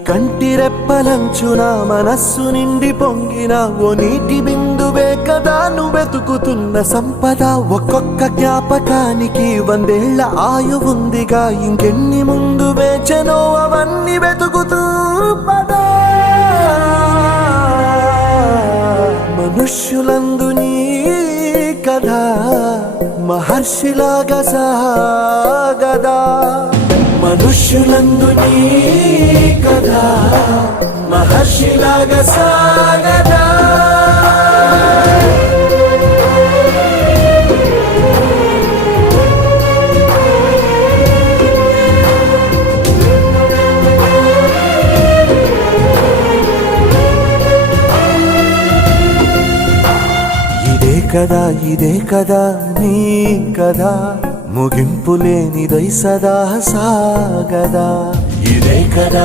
కంటిరెప్పలంచున మనస్సు నిండి పొంగిన ఓ నీటి బిందువే కదా నువ్వెతుకుతున్న సంపద. ఒక్కొక్క జ్ఞాపకానికి 100 ఏళ్ల ఆయువుందిగా, ఇంకెన్ని ముందు వేచనో అవన్నీ వెతుకుతూ పదా. మనుష్యులందు నీ కథ మహర్షిలాగా సాగదా, మనుష్యులందు నీ కథ మహర్షిలాగా సాగదా. ఇదే కదా నీ కదా, ముగింపు లేనిదై సదా సాగదా. ఇదే కదా